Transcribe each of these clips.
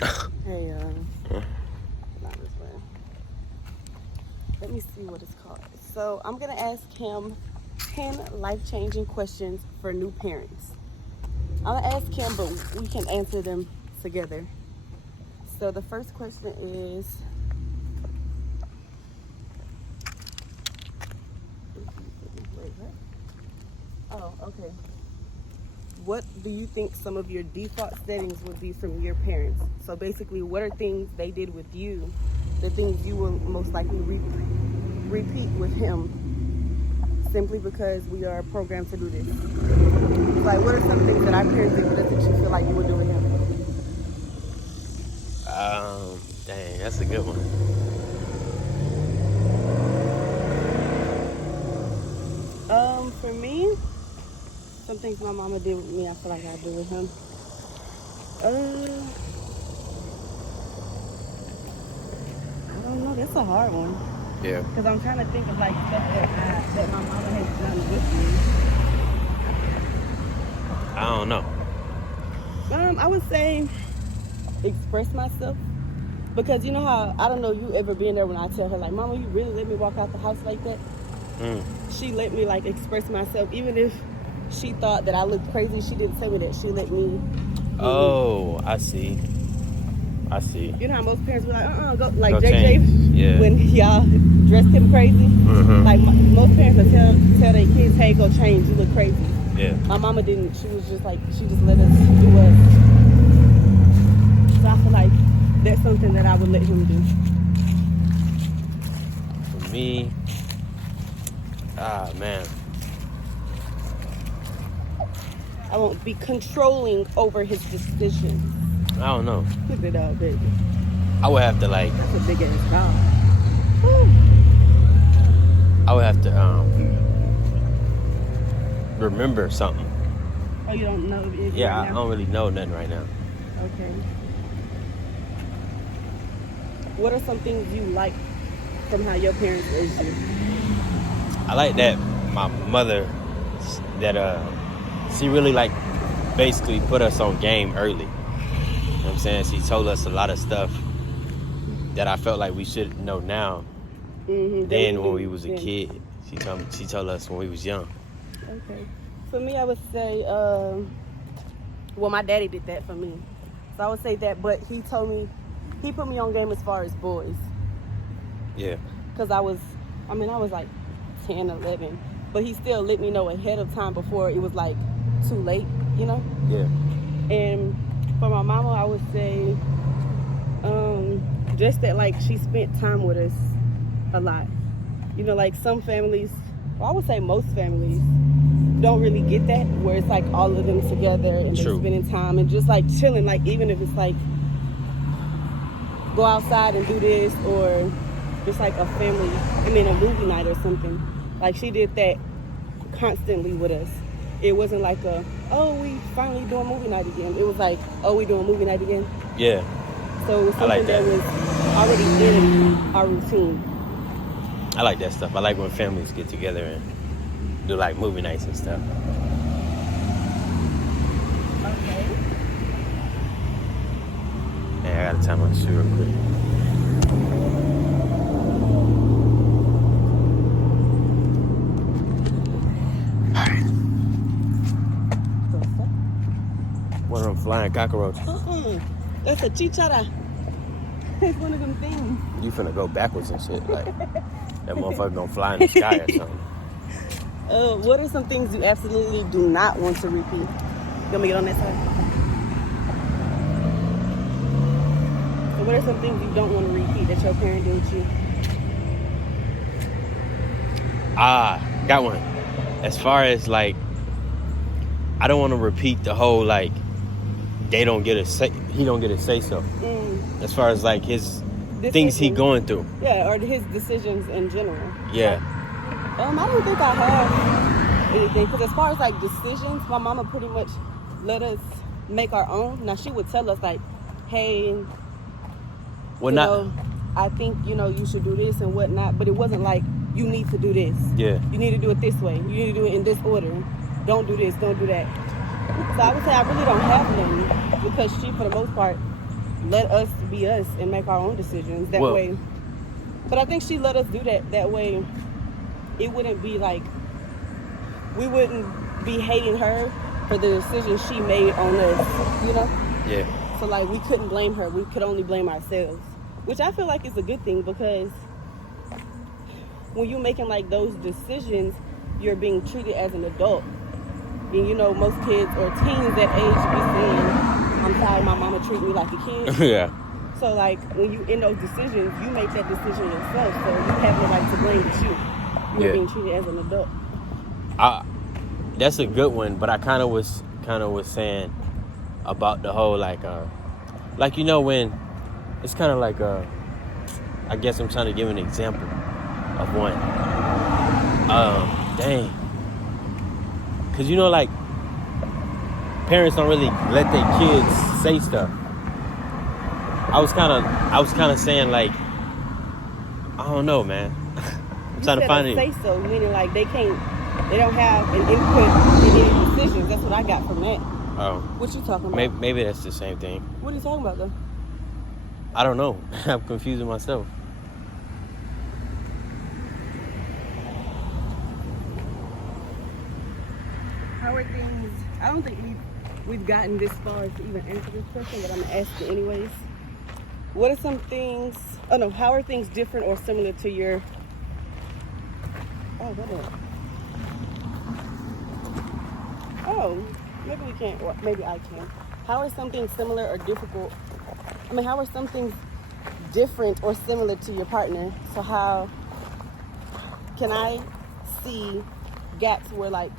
Hey, not this way. Let me see what it's called. So I'm gonna ask him 10 life-changing questions for new parents. I'm gonna ask him, but we can answer them together. So the first question is, wait, what? Oh, okay. What do you think some of your default settings would be from your parents? So basically, what are things they did with you, the things you will most likely repeat with him, simply because we are programmed to do this? Like, what are some things that our parents did with us that you feel like you would do with him? Dang, that's a good one. For me, some things my mama did with me, I feel like I'd do with him. I don't know. That's a hard one. Yeah. Because I'm trying to think of like stuff that my mama has done with me. I don't know. I would say express myself. Because you know how, I don't know, you ever been there when I tell her like, Mama, you really let me walk out the house like that? She let me like express myself. Even if she thought that I looked crazy, she didn't tell me that. She let me. Oh, I see. You know how most parents be like, go, like Go JJ, change. Yeah. when y'all dressed him crazy. Like most parents will tell their kids, hey, go change, you look crazy. Yeah. My mama didn't. She was just like, she just let us do us. So I feel like that's something that I would let him do. For me, man. I won't be controlling over his decisions. I don't know. Look at that, baby. I would have to like. That's a big ass dog. I would have to remember something. Oh, you don't know anything Yeah, right I now? don't really know nothing right now. Okay. What are some things you like from how your parents raised you? I like that my mother, that she really like basically put us on game early. You know what I'm saying? She told us a lot of stuff that I felt like we should know now. Then when we was a kid, she told us when we was young. Okay. For me, I would say, well, my daddy did that for me. So I would say that, but he put me on game as far as boys. Yeah. Because I was like 10, 11. But he still let me know ahead of time before it was like too late, you know? Yeah. And for my mama, I would say just that like she spent time with us a lot. You know, like some families, well, I would say most families don't really get that, where it's like all of them together and they're spending time and just like chilling, like even if it's like go outside and do this, or just like a movie night or something. Like she did that constantly with us. It wasn't like we finally doing movie night again. It was like, we doing movie night again. Yeah. So it was something that was already in our routine. I like that stuff. I like when families get together and do like movie nights and stuff. Okay. Hey, I gotta tie my shoe real quick. One of them flying cockroaches. That's a chichara. It's one of them things. You finna go backwards and shit. Like, that motherfucker gonna fly in the sky or something. What are some things you absolutely do not want to repeat? You want me to get on that side? So what are some things you don't want to repeat that your parent did with you? Got one. As far as like, I don't want to repeat the whole like, he don't get a say so. As far as like his things he going through. Yeah, or his decisions in general. Yeah. I don't think I have anything, because as far as like decisions, my mama pretty much let us make our own. Now she would tell us like, hey, I think you should do this and whatnot, but it wasn't like you need to do this. Yeah. You need to do it this way. You need to do it in this order. Don't do this. Don't do that. So I would say I really don't have none, because she, for the most part, let us be us and make our own decisions that way. But I think she let us do that way. It wouldn't be like, we wouldn't be hating her for the decisions she made on us, you know? Yeah. So like, we couldn't blame her. We could only blame ourselves, which I feel like is a good thing, because when you're making like those decisions, you're being treated as an adult. And you know, most kids or teens that age be saying, I'm sorry, my mama treated me like a kid. Yeah. So like, when you in those decisions, you make that decision yourself. So you have no right to blame but you. You're being treated as an adult. That's a good one, but I kind of was saying about the whole like you know, when it's kind of like I guess I'm trying to give an example of one. Dang. Cause you know, like, parents don't really let their kids say stuff. I was kind of saying like, I don't know, man. I'm trying to find it. Say so, meaning like they don't have an input in any decisions. That's what I got from that. Oh. What you talking about? Maybe that's the same thing. What are you talking about though? I don't know. I'm confusing myself. How are things? I don't think we've gotten this far to even answer this question, but I'm gonna ask it anyways. What are some things? Oh no, how are things different or similar to your? Oh, what is? Oh, maybe we can't, or maybe I can. How are some things similar or difficult? I mean, how are some things different or similar to your partner? So how can I see gaps where, like,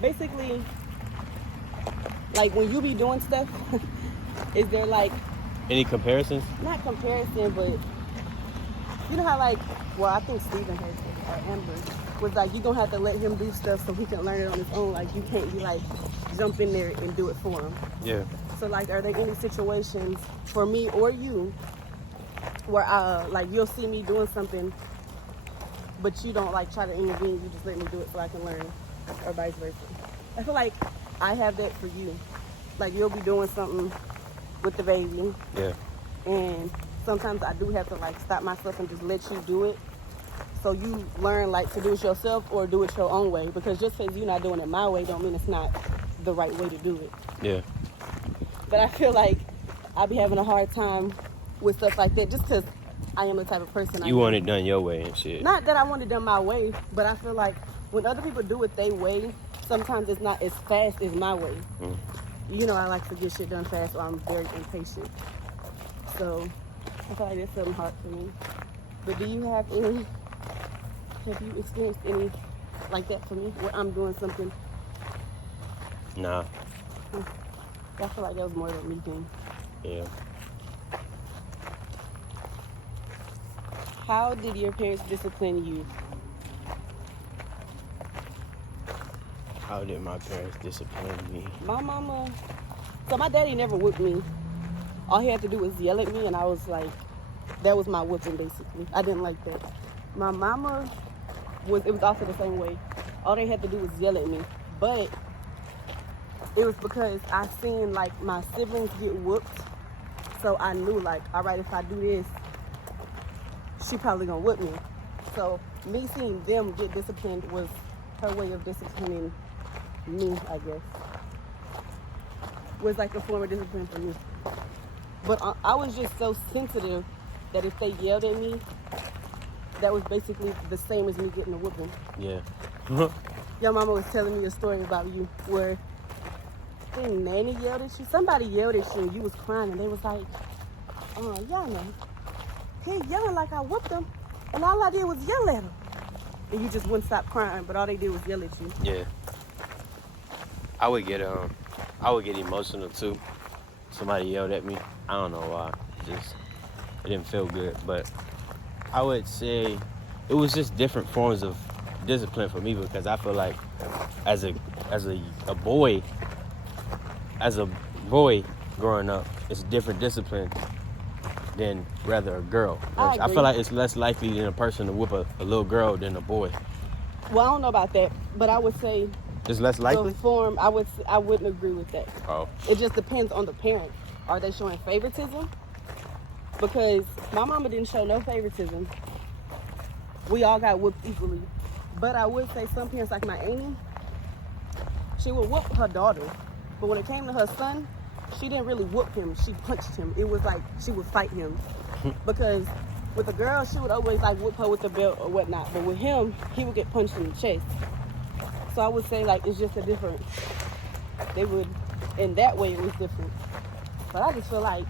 basically, like when you be doing stuff, is there like any comparisons? Not comparison, but you know how, like, well, I think Steven has it, or Amber was like, you gonna have to let him do stuff so he can learn it on his own. Like, you can't be like jump in there and do it for him. Yeah. So like, are there any situations for me or you where like you'll see me doing something, but you don't like try to intervene, you just let me do it so I can learn, or vice versa? I feel like I have that for you. Like, you'll be doing something with the baby. Yeah. And sometimes I do have to like stop myself and just let you do it. So you learn like to do it yourself or do it your own way. Because just because you're not doing it my way don't mean it's not the right way to do it. Yeah. But I feel like I'll be having a hard time with stuff like that just because I am the type of person you want it done your way and shit. Not that I want it done my way, but I feel like when other people do it their way, sometimes it's not as fast as my way. Mm. You know, I like to get shit done fast, so I'm very impatient. So I feel like that's something hard for me. But have you experienced any like that for me, where I'm doing something? Nah. I feel like that was more of a me thing. Yeah. How did your parents discipline you? How did my parents discipline me? My mama, so my daddy never whipped me. All he had to do was yell at me, and I was like, that was my whipping basically. I didn't like that. My mama it was also the same way. All they had to do was yell at me. But it was because I seen like my siblings get whooped. So I knew like, all right, if I do this, she probably gonna whip me. So me seeing them get disciplined was her way of disciplining me, I guess. Was like a form of discipline for me. But I was just so sensitive that if they yelled at me, that was basically the same as me getting a whooping. Yeah. Your mama was telling me a story about you where I think Nanny yelled at you. Somebody yelled at you and you was crying, and they was like, y'all know, he yelling like I whooped him, and all I did was yell at him. And you just wouldn't stop crying, but all they did was yell at you. Yeah. I would get emotional too. Somebody yelled at me. I don't know why. It didn't feel good. But I would say it was just different forms of discipline for me, because I feel like as a boy growing up, it's different discipline than rather a girl. I feel like it's less likely than a person to whip a little girl than a boy. Well, I don't know about that, but I would say it's less likely. The form, I wouldn't agree with that. Oh. It just depends on the parent. are they showing favoritism? Because my mama didn't show no favoritism. We all got whooped equally. But I would say some parents, like my auntie, she would whoop her daughter. But when it came to her son, she didn't really whoop him. She punched him. It was like she would fight him. Because with the girl, she would always like whoop her with the belt or whatnot. But with him, he would get punched in the chest. So I would say like it's just a different, they would, in that way it was different. But I just feel like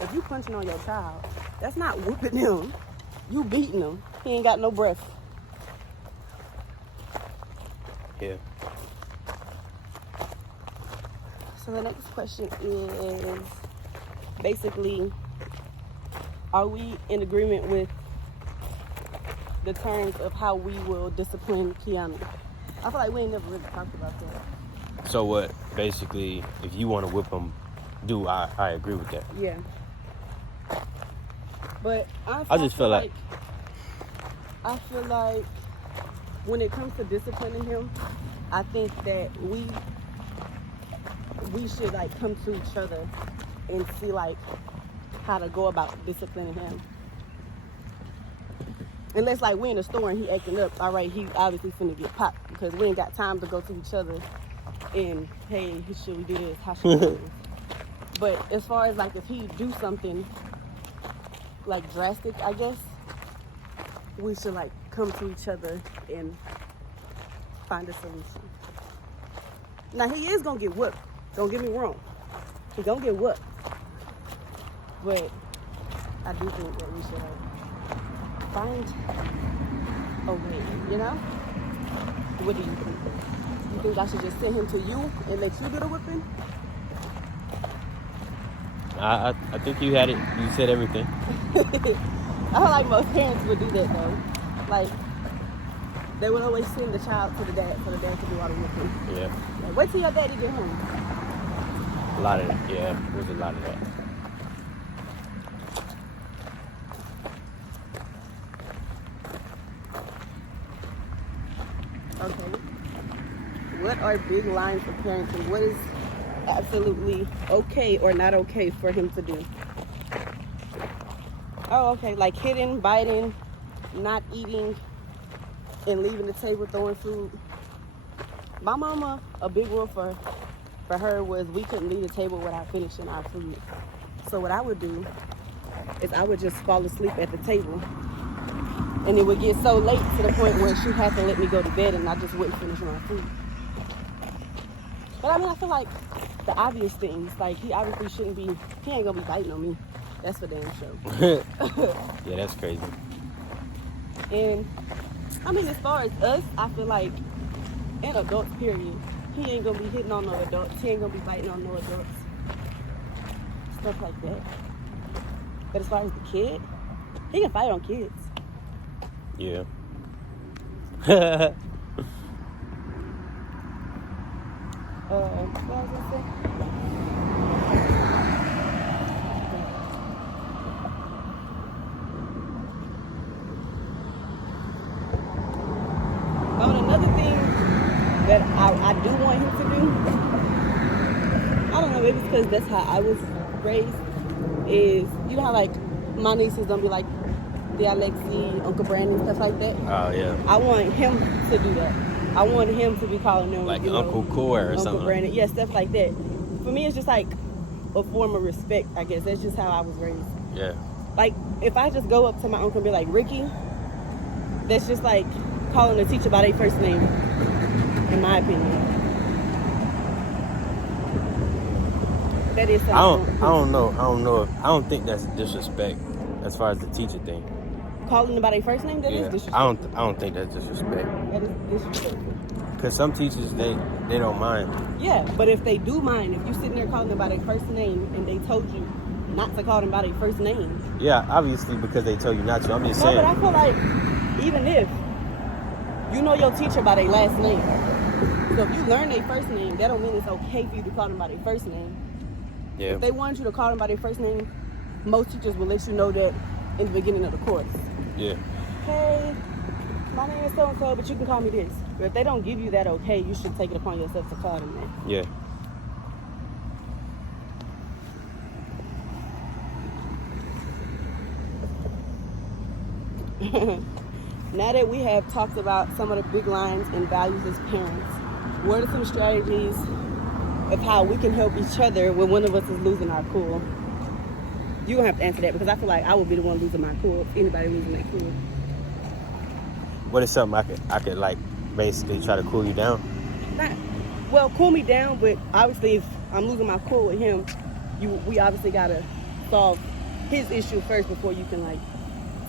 if you punching on your child, that's not whooping him. You beating him. He ain't got no breath. Yeah. So the next question is basically, are we in agreement with the terms of how we will discipline Kiana? I feel like we ain't never really talked about that. So what? Basically, if you want to whip them, I agree with that. Yeah. But I just feel like when it comes to disciplining him, I think that we should like come to each other and see like how to go about disciplining him. Unless like we in the store and he acting up, all right, he obviously finna get popped because we ain't got time to go to each other and hey, should we do this? How should we do this? But as far as like if he do something like drastic, I guess we should like come to each other and find a solution. Now he is gonna get whooped. Don't get me wrong. He gonna get whooped. But I do think that we should like find a way, you know? What do you think? You think I should just send him to you and let you do the whipping? I think you had it. You said everything. I feel like most parents would do that though. Like they would always send the child to the dad for the dad to do all the whipping. Yeah. Like, wait till your daddy get home. A lot of that. Yeah, there's a lot of that. Okay. What are big lines for parenting? What is absolutely okay or not okay for him to do? Oh, okay. Like hitting, biting, not eating, and leaving the table, throwing food. My mama, a big rule for her was we couldn't leave the table without finishing our food. So what I would do is I would just fall asleep at the table. And it would get so late to the point where she had to let me go to bed and I just wouldn't finish my food. But I mean, I feel like the obvious things, like he obviously shouldn't be, he ain't gonna be biting on me. That's for damn sure. Yeah, that's crazy. And I mean, as far as us, I feel like in adults, period, he ain't gonna be hitting on no adults. He ain't gonna be biting on no adults. Stuff like that. But as far as the kid, he can fight on kids. Yeah. What was I gonna say? Oh, and another thing that I do want him to do, I don't know, maybe it's because that's how I was raised, is, you know how like my nieces don't be like the Alexi, Uncle Brandon, stuff like that? Oh, yeah. I want him to do that. I want him to be calling them Like you know, Uncle Core or Uncle something. Brandon. Yeah, stuff like that. For me, it's just like a form of respect, I guess. That's just how I was raised. Yeah. Like, if I just go up to my uncle and be like, Ricky, that's just like calling a teacher by their first name, in my opinion. That is something. I don't know. I don't think that's disrespect as far as the teacher thing. Calling them by their first name, that is disrespectful. I don't think that's disrespect. That is disrespectful. Because some teachers, they don't mind. Yeah, but if they do mind, if you sitting there calling them by their first name and they told you not to call them by their first name. Yeah, obviously because they told you not to. I'm just saying. No, but I feel like even if you know your teacher by their last name, so if you learn their first name, that don't mean it's okay for you to call them by their first name. Yeah. If they want you to call them by their first name, most teachers will let you know that in the beginning of the course. Yeah. Hey, my name is so-and-so, but you can call me this. But if they don't give you that okay, you should take it upon yourself to call them that. Yeah. Now that we have talked about some of the big lines and values as parents, what are some strategies of how we can help each other when one of us is losing our cool? You don't have to answer that because I feel like I would be the one losing my cool if anybody losing their cool. What is something I could like basically try to cool you down? Well, cool me down, but obviously if I'm losing my cool with him, we obviously gotta solve his issue first before you can like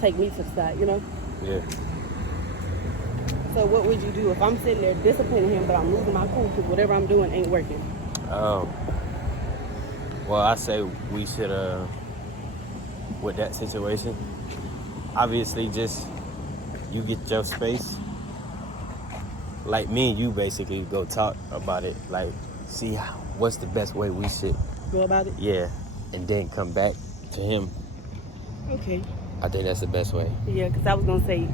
take me to the side, you know? Yeah. So what would you do if I'm sitting there disciplining him, but I'm losing my cool because whatever I'm doing ain't working? Well, I say we should, with that situation, obviously just you get your space. Like me and you basically go talk about it. Like, see what's the best way we should Go about it? Yeah. And then come back to him. Okay. I think that's the best way. Yeah, because I was going to say,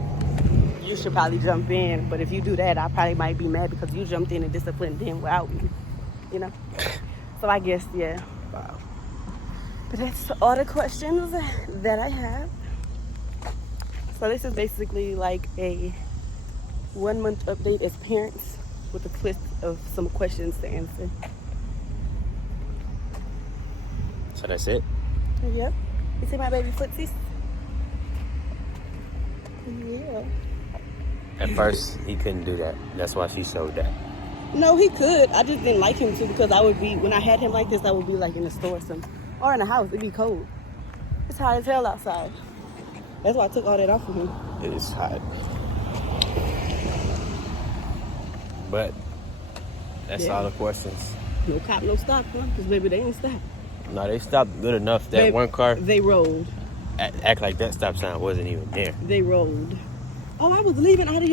you should probably jump in. But if you do that, I probably might be mad because you jumped in and disciplined him without me. You know? So I guess, yeah. Wow. But that's all the questions that I have. So this is basically like a 1 month update as parents with a twist of some questions to answer. So that's it? Yep. You see my baby footsies? Yeah. At first, he couldn't do that. That's why she showed that. No, he could. I just didn't like him to because I would be, when I had him like this, I would be like in the store or something. Or in the house. It'd be cold. It's hot as hell outside. That's why I took all that off of him. It is hot. But that's all the questions. No cop, no stop, huh? Because baby, they ain't stopped. No, they stopped good enough. That one car, they rolled. act like that stop sign wasn't even there. They rolled. Oh, I was leaving out of here.